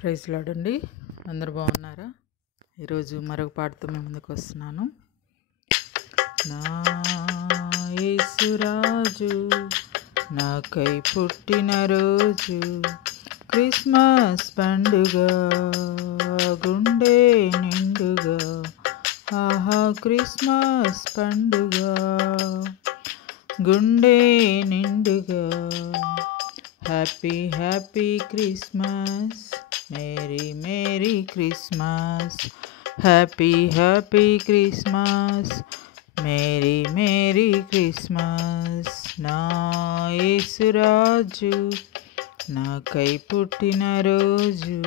Praise Lord అండి. అందరు బాగున్నారా? ఈరోజు మరొక పాటతో మేము ముందుకు వస్తున్నాను. నా యేసురాజు నాకై పుట్టిన రోజు, క్రిస్మస్ పండుగ గుండె నిండుగా, ఆహా క్రిస్మస్ పండుగ గుండె నిండుగా. Happy happy Christmas, merry merry Christmas. Happy happy Christmas, merry merry Christmas. నా యేసురాజు నాకై పుట్టిన రోజు.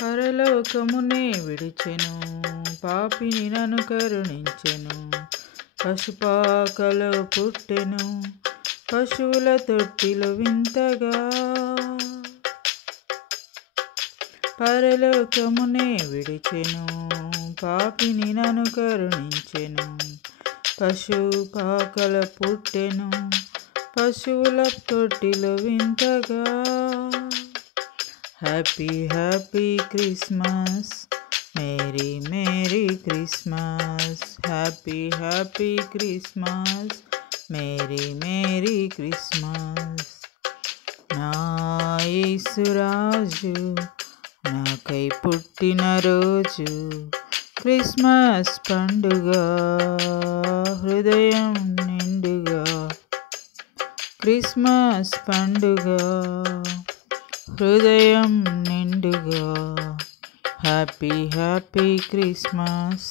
పరలోకమునే విడిచెను, పాపిని నన్ను కరుణించెను. పశుపాకలో పుట్టెను, పశువుల తొట్టిలో వింతగా. పరలోకమునే విడిచెను, పాపిని నన్ను కరుణించెను. పశుపాకల పుట్టెను, పశువుల తొట్టిలో వింతగా. Happy happy Christmas, merry merry Christmas. Happy happy Christmas, merry merry Christmas. నా యేసురాజు నాకై పుట్టిన రోజు, క్రిస్మస్ పండుగ హృదయం నిండుగా. క్రిస్మస్ పండుగ హృదయం నిండుగా. Happy happy Christmas,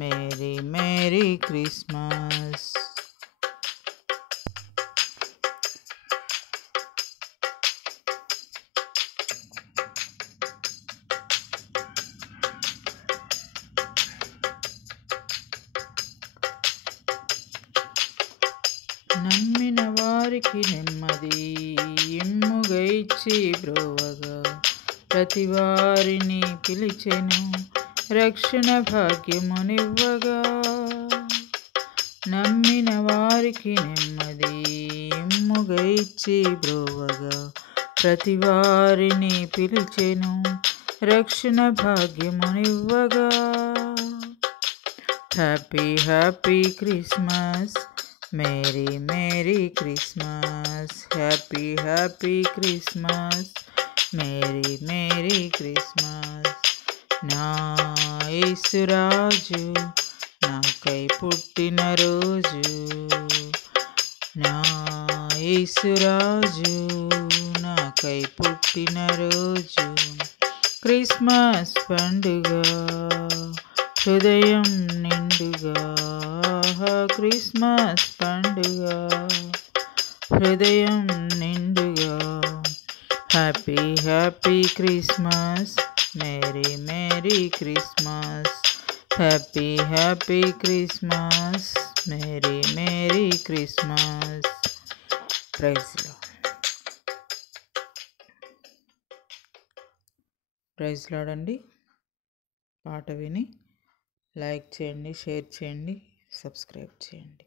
merry merry Christmas. నమ్మిన వారికి నెమ్మది ఇమ్ముగా ఇచ్చి బ్రోవగా, ప్రతి వారిని పిలిచెను, రక్షణ భాగ్యమునివ్వగా. నమ్మిన వారికి నెమ్మది ఇమ్ముగా ఇచ్చి బ్రోవగా, ప్రతి వారిని పిలిచెను, రక్షణ భాగ్యమునివ్వగా. Happy happy Christmas, merry merry Christmas. Happy happy Christmas, merry merry Christmas. నా యేసురాజు నాకై పుట్టిన రోజు, నా యేసురాజు నాకై పుట్టిన రోజు. క్రిస్మస్ పండుగ హృదయం నిండుగా, క్రిస్మస్ పండుగ హృదయం నిండుగా. Happy happy Christmas, merry merry Christmas. Happy happy Christmas, merry merry Christmas. Praise Lord అండి. పాట విని లైక్ చేయండి, షేర్ చేయండి, సబ్స్క్రైబ్ చేయండి.